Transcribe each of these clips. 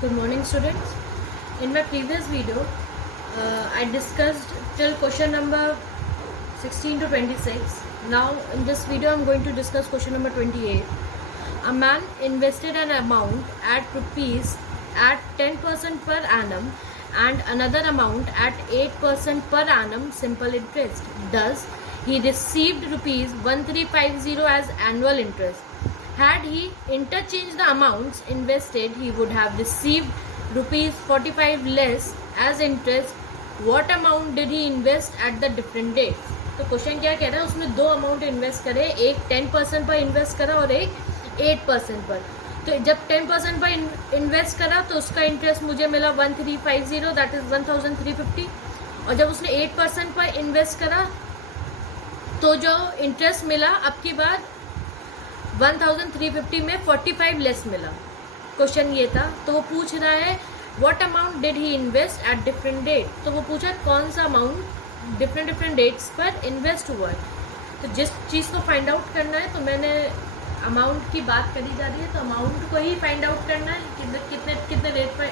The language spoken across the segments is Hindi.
Good morning, students. In my previous video, I discussed till question number 16 to 26. Now, in this video, I'm going to discuss question number 28. A man invested an amount at rupees at 10% per annum and another amount at 8% per annum simple interest. Thus, he received rupees 1350 as annual interest. Had he interchanged the amounts invested, he would have received rupees 45 less as interest. What amount did he invest at the different date? तो क्वेश्चन क्या कह रहा है, उसमें दो अमाउंट इन्वेस्ट करे, एक 10% पर इन्वेस्ट करा और एक 8% पर. तो जब 10% पर इन्वेस्ट करा तो उसका इंटरेस्ट मुझे मिला 1350, दैट इज 1350. और जब उसने 8% पर इन्वेस्ट करा तो जो इंटरेस्ट मिला अब की बार 1350 में 45 लेस मिला. क्वेश्चन ये था. तो वो पूछ रहा है what amount did he invest at different date. तो वो पूछा कौन सा अमाउंट डिफरेंट डेट्स पर इन्वेस्ट हुआ है. तो जिस चीज़ को फाइंड आउट करना है, तो मैंने अमाउंट की बात करी जा रही है तो अमाउंट को ही फाइंड आउट करना है कितने रेट पर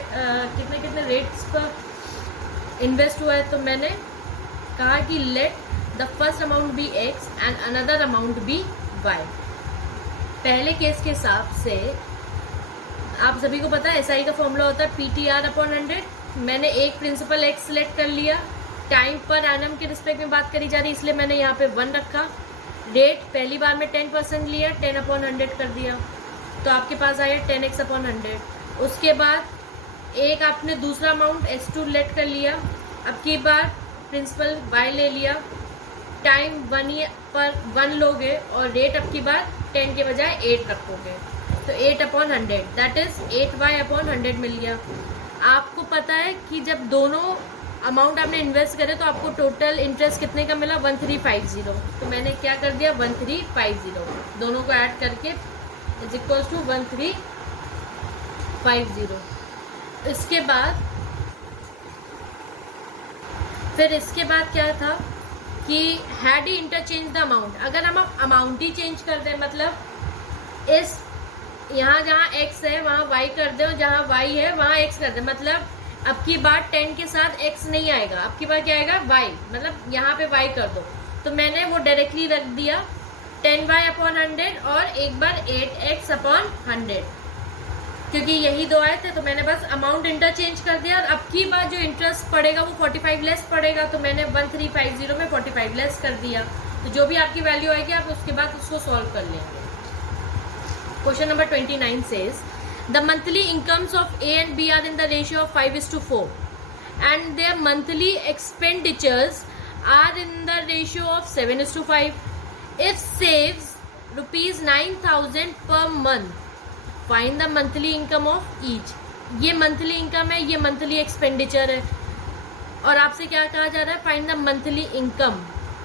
कितने रेट्स पर इन्वेस्ट हुआ है. तो मैंने कहा कि let the first amount be x and another amount be y. पहले केस के हिसाब से आप सभी को पता है एसआई का फॉर्मूला होता है PTR अपॉन 100. मैंने एक प्रिंसिपल एक्स सेलेक्ट कर लिया. टाइम पर एनम के रिस्पेक्ट में बात करी जा रही इसलिए मैंने यहाँ पे 1 रखा. रेट पहली बार में 10% लिया, 10 अपॉन 100 कर दिया तो आपके पास आया 10x अपॉन 100. उसके बाद एक आपने दूसरा अमाउंट S2 लेट कर लिया. अब की बार प्रिंसिपल y ले लिया. टाइम 1 पर 1 लोगे और रेट अब की बार 10 के बजाय 8 रखोगे तो 8 upon 100 that is 8y upon 100 मिल गया. आपको पता है कि जब दोनों अमाउंट आपने इन्वेस्ट करे तो आपको टोटल इंटरेस्ट कितने का मिला 1350. तो मैंने क्या कर दिया 1350 दोनों को ऐड करके इज इक्वल्स टू 1350. इसके बाद क्या था कि had he interchange the amount. अगर हम अमाउंट ही चेंज कर दें, मतलब इस यहाँ जहाँ x है वहाँ y कर दें और जहाँ y है वहाँ x कर दें, मतलब अब की बार 10 के साथ x नहीं आएगा, अब की बार क्या आएगा y, मतलब यहाँ पे y कर दो. तो मैंने वो डायरेक्टली रख दिया 10y अपॉन 100 और एक बार 8x अपॉन 100 क्योंकि यही दो आए थे. तो मैंने बस अमाउंट इंटरचेंज कर दिया और अब की बार जो इंटरेस्ट पड़ेगा वो 45 लेस पड़ेगा. तो मैंने 1350 में 45 लेस कर दिया. तो जो भी आपकी वैल्यू आएगी आप उसके बाद उसको सॉल्व कर लेंगे. Question number 29 says the monthly incomes of A and B are in the ratio of 5:4 and their monthly expenditures are in the ratio of 7:5. If saves rupees 9000 per month, find the monthly income of each. ये मंथली इनकम है, ये मंथली एक्सपेंडिचर है और आपसे क्या कहा जा रहा है फाइंड द मंथली इनकम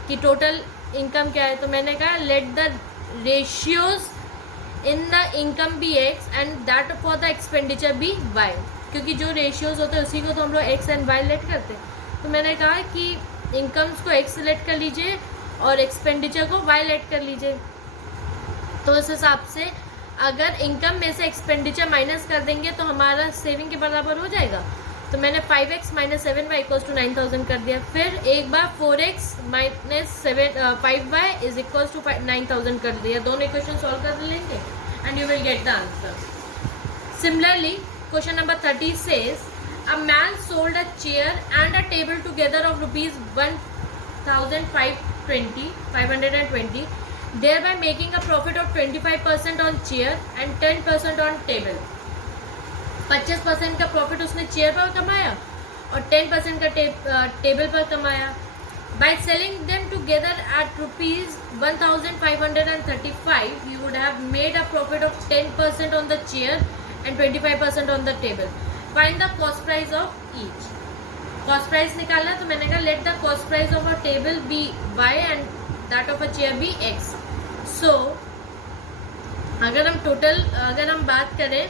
कि टोटल इनकम क्या है. तो मैंने कहा let the ratios in the income be x and that for the expenditure be y. क्योंकि जो रेशियोज होते हैं उसी को तो हम लोग एक्स एंड वाई लेट करते हैं. तो मैंने कहा कि इनकम्स को एक्स लेट कर लीजिए और एक्सपेंडिचर को वाई लेट कर लीजिए. तो इस हिसाब से अगर इनकम में से एक्सपेंडिचर माइनस कर देंगे तो हमारा सेविंग के बराबर हो जाएगा. तो मैंने 5x minus 7y equals to 9000 कर दिया. फिर एक बार 4x minus 5y is equals to 9000 कर दिया. दोनों इक्वेशन सॉल्व कर लेंगे and you will get the answer. Similarly question number 30 says a man sold a chair and a table together of rupees 1520 thereby making a profit of 25% on chair and 10% on table. 25% का प्रॉफिट उसने चेयर पर कमाया और 10% का टेबल पर कमाया. By selling them together at rupees 1535 you would have made a profit of 10% on the chair and 25% on the table. Find the cost price of each. Cost price निकालना तो मैंने कहा let the cost price of a table be y and that of a chair be x. So अगर हम बात करें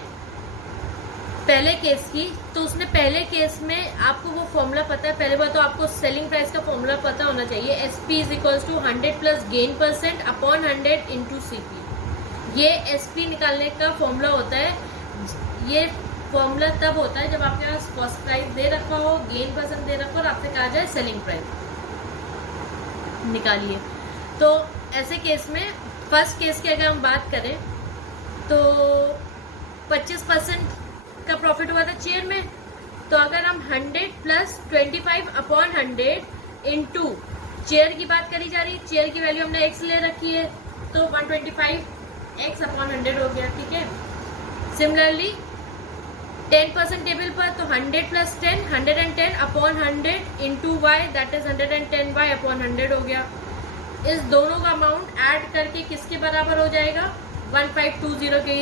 पहले केस की तो उसने पहले केस में आपको वो फॉर्मूला पता है. पहले बार तो आपको सेलिंग प्राइस का फॉर्मूला पता होना चाहिए. SP is equals to 100 plus gain percent upon 100 into CP. ये SP निकालने का फॉर्मूला होता है. ये फॉर्मूला तब होता है जब आपके पास कॉस्ट प्राइस दे रखा हो, गेन परसेंट दे रखा हो और आपसे कहा जाए सेलिंग प्राइस निकालिए। तो ऐसे केस में फर्स्ट केस की अगर हम बात करें तो 25% का प्रॉफिट हुआ था चेयर में। तो अगर हम 100 प्लस 25 अपॉन 100 इंटू चेयर की बात करी जा रही है, चेयर की वैल्यू हमने x ले रखी है तो 125 x अपॉन 100 हो गया, ठीक है। सिमिलरली 10% टेबल पर तो 100 plus 10 110 upon 100 into y that is 110 y upon 100 हो गया। इस दोनों का अमाउंट ऐड करके किसके बराबर हो जाएगा? 1520 के।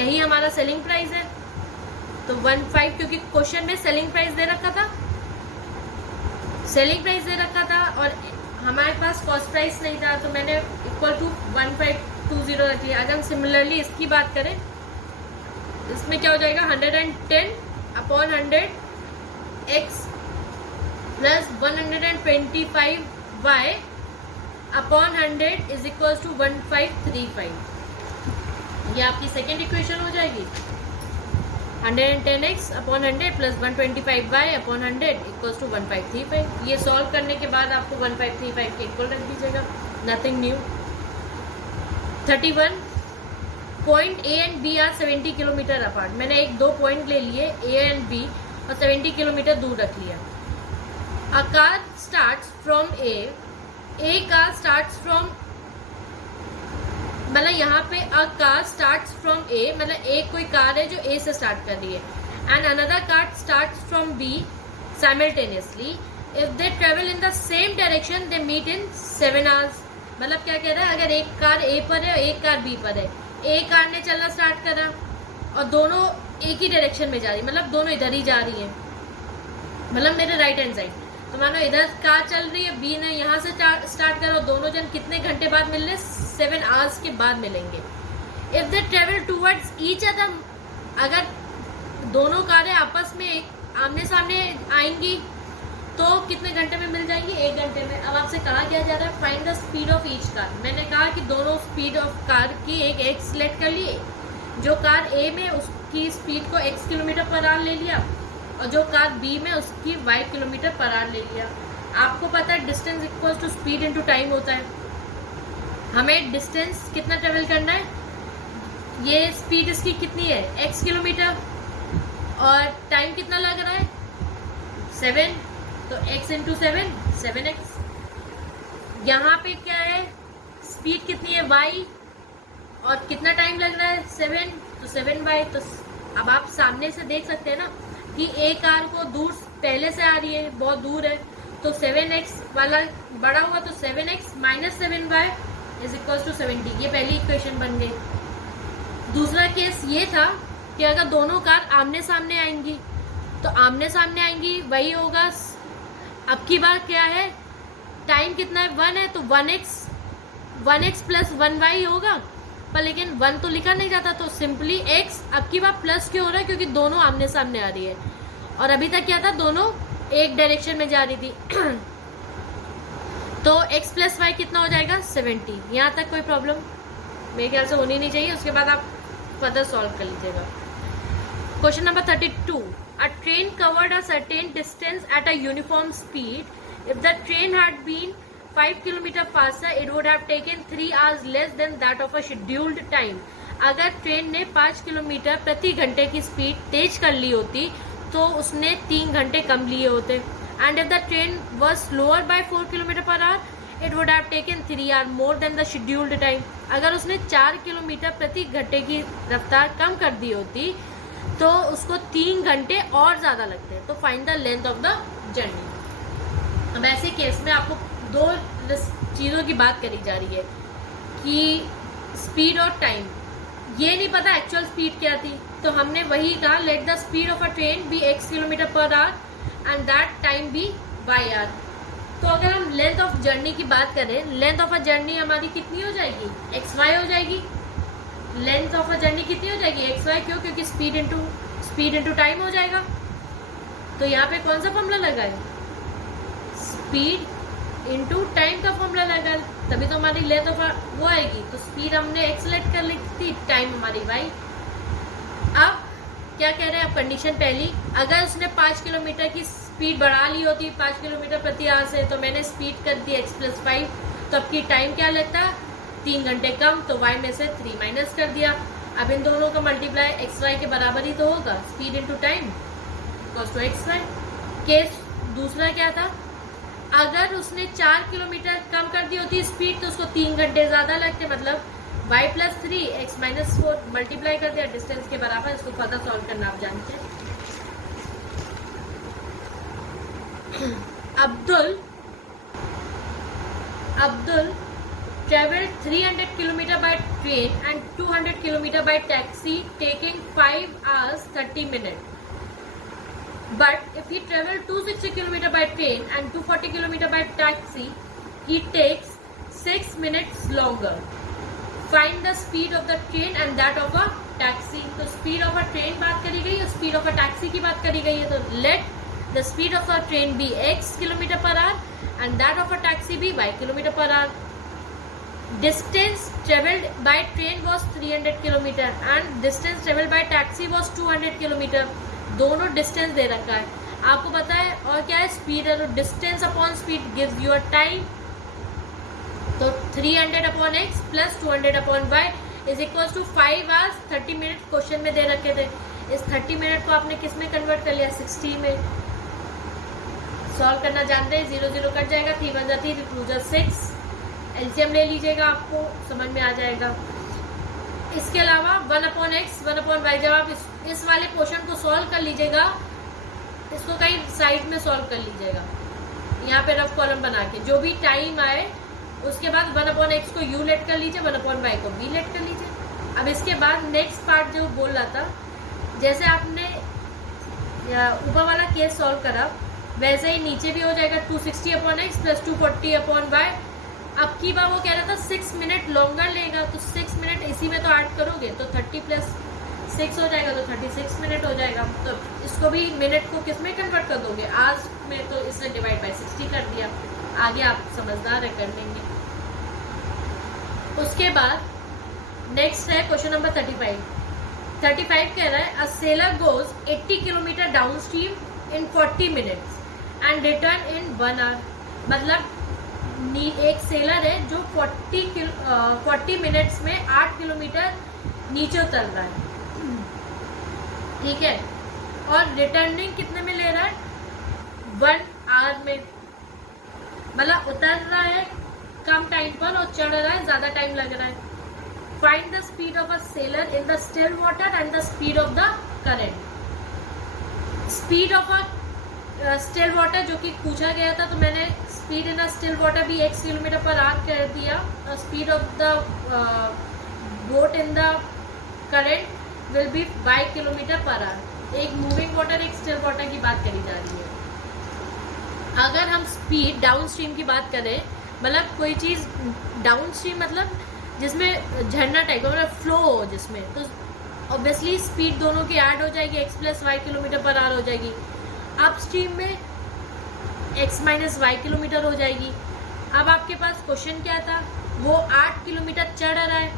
यही हमारा सेलिंग प्राइस है। तो 15 क्योंकि क्वेश्चन में सेलिंग प्राइस दे रखा था, सेलिंग प्राइस दे रखा था और हमारे पास कॉस्ट प्राइस नहीं था तो मैंने इक्वल टू 1520 रख लिया। अगर हम सिमिलरली इसकी बात करें, इसमें क्या हो जाएगा? 110 upon 100 x plus 125 y upon 100 is equal to 1535। ये आपकी सेकेंड इक्वेशन हो जाएगी। 110x upon 100 plus 125y upon 100 equals to 1535। ये सॉल्व करने के बाद आपको 1535 के इक्वल रख दीजिएगा, nothing new. 31 point A and B are 70 kilometre apart. मैंने एक दो पॉइंट ले लिए ए एंड बी और 70 किलोमीटर दूर रख लिया। A car starts from A car starts from, मतलब यहाँ पे अ कार स्टार्ट्स फ्रॉम ए, मतलब एक कोई कार है जो ए से स्टार्ट कर रही है, and another car starts from B simultaneously. If they travel in the same direction they meet in 7 hours. मतलब क्या कह रहा है? अगर एक कार ए पर है और एक कार बी पर है, ए कार ने चलना स्टार्ट करा और दोनों एक ही डायरेक्शन में जा रही, मतलब दोनों इधर ही जा रही हैं, मतलब मेरे राइट हैंड साइड। तो मानो इधर कार चल रही है, बी ने यहाँ से स्टार्ट करा, दोनों जन कितने घंटे बाद मिल रहे? 7 आवर्स के बाद मिलेंगे। If they travel towards each other, अगर दोनों कारें आपस में आमने सामने आएंगी तो कितने घंटे में मिल जाएंगी? 1 घंटे में। अब आपसे कहा क्या जा रहा है? Find the speed of each car. मैंने कहा कि दोनों स्पीड ऑफ कार की एक एक्स सेलेक्ट कर लिए, जो कार ए में उसकी स्पीड को x किलोमीटर पर आवर ले लिया और जो कार बी में उसकी y किलोमीटर पर आवर ले लिया। आपको पता है distance equals to speed into time होता है। हमें डिस्टेंस कितना ट्रेवल करना है, ये स्पीड इसकी कितनी है? x किलोमीटर, और टाइम कितना लग रहा है? 7, तो x इंटू 7 7x। यहाँ पे क्या है? स्पीड कितनी है? y, और कितना टाइम लग रहा है? 7, तो 7y। तो अब आप सामने से देख सकते हैं ना कि एक कार को दूर पहले से आ रही है, बहुत दूर है, तो 7x वाला बड़ा हुआ तो 7x minus 7y is equal to 70। ये पहली इक्वेशन बन गई। दूसरा केस ये था कि अगर दोनों कार आमने सामने आएंगी तो आमने सामने आएंगी वही होगा। अब की बार क्या है? टाइम कितना है? 1 है, तो 1x प्लस 1y होगा, पर लेकिन 1 तो लिखा नहीं जाता, तो सिंपली x अब की बार प्लस क्यों हो रहा है? क्योंकि दोनों आमने सामने आ रही है और अभी तक क्या था? दोनों एक डायरेक्शन में जा रही थी। तो x प्लस वाई कितना हो जाएगा? 70। यहाँ तक कोई प्रॉब्लम मेरे ख्याल से होनी नहीं चाहिए। उसके बाद आप फर्दर सॉल्व कर लीजिएगा। Question number 32। A train covered a certain distance at a uniform speed. If the train had been 5 kilometre faster it would have taken 3 hours less than that of a scheduled time. अगर ट्रेन ने 5 किलोमीटर प्रति घंटे की स्पीड तेज कर ली होती तो उसने 3 घंटे कम लिए होते। And if the train was slower by 4 kilometre per hour it would have taken 3 hour more than the scheduled time. अगर उसने 4 किलोमीटर प्रति घंटे की रफ्तार कम कर दी होती तो उसको 3 घंटे और ज़्यादा लगते। तो find the length of the journey. अब ऐसे केस में आपको 2 चीज़ों की बात करी जा रही है कि स्पीड और टाइम। ये नहीं पता एक्चुअल स्पीड क्या थी, तो हमने वही कहा let the speed of a train be x kilometre per hour and that time be y hour. तो अगर हम लेंथ ऑफ जर्नी की बात करें, लेंथ ऑफ अ जर्नी हमारी कितनी हो जाएगी? xy हो जाएगी। लेंथ ऑफ अ जर्नी कितनी हो जाएगी? xy। क्यों? क्योंकि स्पीड इंटू टाइम हो जाएगा। तो यहाँ पे कौन सा फॉर्मूला लगा है? स्पीड इंटू टाइम का फॉर्मूला लगा, तभी तो हमारी लेंथ ऑफ वो आएगी। तो स्पीड हमने x सेलेक्ट कर ली थी, टाइम हमारी y। अब क्या कह रहे हैं अब कंडीशन पहली, अगर उसने 5 किलोमीटर की स्पीड बढ़ा ली होती 5 किलोमीटर प्रति आवर से, तो मैंने स्पीड कर दी x+5, तो अब की टाइम क्या लगता, 3 घंटे कम, तो y में से 3 माइनस कर दिया। अब इन दोनों का मल्टीप्लाई xy के बराबर ही तो होगा, speed into time equals to xy। Case दूसरा क्या था, अगर उसने 4 किलोमीटर कम कर दी होती स्पीड, तो उसको 3 घंटे ज़्यादा लगते, मतलब y+3 x-4 मल्टीप्लाई कर दिया डिस्टेंस के बराबर। इसको फर्दर सॉल्व करना आप जानते हैं। Abdul traveled 300 km by train and 200 km by taxi, taking 5 hours 30 minutes. But if he traveled 260 km by train and 240 km by taxi, he takes 6 minutes longer. Find the speed of the train and that of a taxi. तो speed of a train बात करी गई है, speed of a taxi की बात करी गई है, तो let the speed of a train be x km/h and that of a taxi be y km/h. Distance traveled by train was 300 km and distance traveled by taxi was 200 km. दोनों डिस्टेंस दे रखा है, आपको पता है, और क्या है, स्पीड है, तो distance upon speed gives your time. तो 300/x plus 200/y is equal to 5 hours 30 minutes question में दे रखे थे। इस 30 मिनट को आपने किस में कन्वर्ट कर लिया, 60 में। सॉल्व करना जानते हैं, 0 0 कट जाएगा, 3 1 3 2 6, एलसीएम ले लीजिएगा, आपको समझ में आ जाएगा। इसके अलावा 1/x 1/y, जब आप इस वाले पोर्शन को सॉल्व कर लीजिएगा, इसको कहीं साइड में सॉल्व कर लीजिएगा, यहाँ पे रफ कॉलम बना के, जो भी टाइम आए उसके बाद 1/x को u लेट कर लीजिए, 1/y को v लेट कर लीजिए। अब इसके बाद नेक्स्ट पार्ट जो बोल रहा था, जैसे आपने ऊपर वाला केस सॉल्व करा, वैसे ही नीचे भी हो जाएगा 260/x प्लस 240/y। अब की बार वो कह रहा था 6 मिनट लॉन्गर लेगा, तो 6 मिनट इसी में तो ऐड करोगे तो 30 + 6 हो जाएगा, तो 36 मिनट हो जाएगा। तो इसको भी मिनट को किस में कन्वर्ट कर दोगे, आज में, तो इसने डिवाइड बाय 60 कर दिया। आगे आप समझदार है, कर लेंगे। उसके बाद नेक्स्ट है क्वेश्चन नंबर 35 कह रहा है, a seller goes 80 kilometre down stream in 40 minutes and return in 1 hour। मतलब एक सेलर है जो 40 मिनट्स में 8 किलोमीटर नीचे उतर रहा है, ठीक है, और रिटर्निंग कितने में ले रहा है, 1 hour में। मतलब उतर रहा है कम टाइम पर और चढ़ रहा है ज़्यादा टाइम लग रहा है। Find the speed of a seller in the still water and the speed of the current. Speed of a still water जो कि पूछा गया था, तो मैंने speed in a still water भी x km/h कर दिया, और speed of the boat in the current will be y km/h। एक मूविंग वाटर, एक स्टिल वाटर की बात करी जा रही है। अगर हम स्पीड डाउन स्ट्रीम की बात करें, मतलब कोई चीज़ डाउन स्ट्रीम मतलब जिसमें झरना टाइप, मतलब फ्लो हो जिसमें, तो ऑब्वियसली स्पीड दोनों की ऐड हो जाएगी, x + y km/h हो जाएगी। अप स्ट्रीम में x - y किलोमीटर हो जाएगी। अब आपके पास क्वेश्चन क्या था, वो 8 किलोमीटर चढ़ रहा है,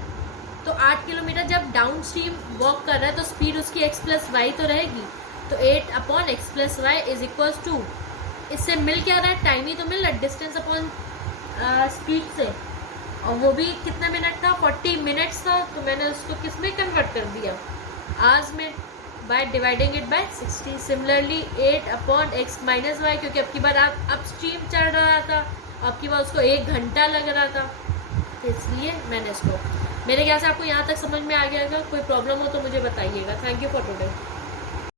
तो 8 किलोमीटर जब डाउन स्ट्रीम वॉक कर रहा है तो स्पीड उसकी x + y तो रहेगी, तो 8/x + y is equal to, इससे मिल क्या रहा है, टाइम ही तो मिल रहा है, डिस्टेंस अपॉन स्पीड से, और वो भी कितना मिनट था, 40 मिनट्स था, तो मैंने उसको किस में कन्वर्ट कर दिया, आवर्स में, by dividing it by 60। Similarly 8/x - y, क्योंकि अब की बार आप अप स्ट्रीम चढ़ रहा था, अब की बार उसको 1 घंटा लग रहा था, तो इसलिए मैंने इसको, मेरे ख्याल से आपको यहाँ तक समझ में आ गया। अगर कोई प्रॉब्लम हो तो मुझे बताइएगा। Thank you for today.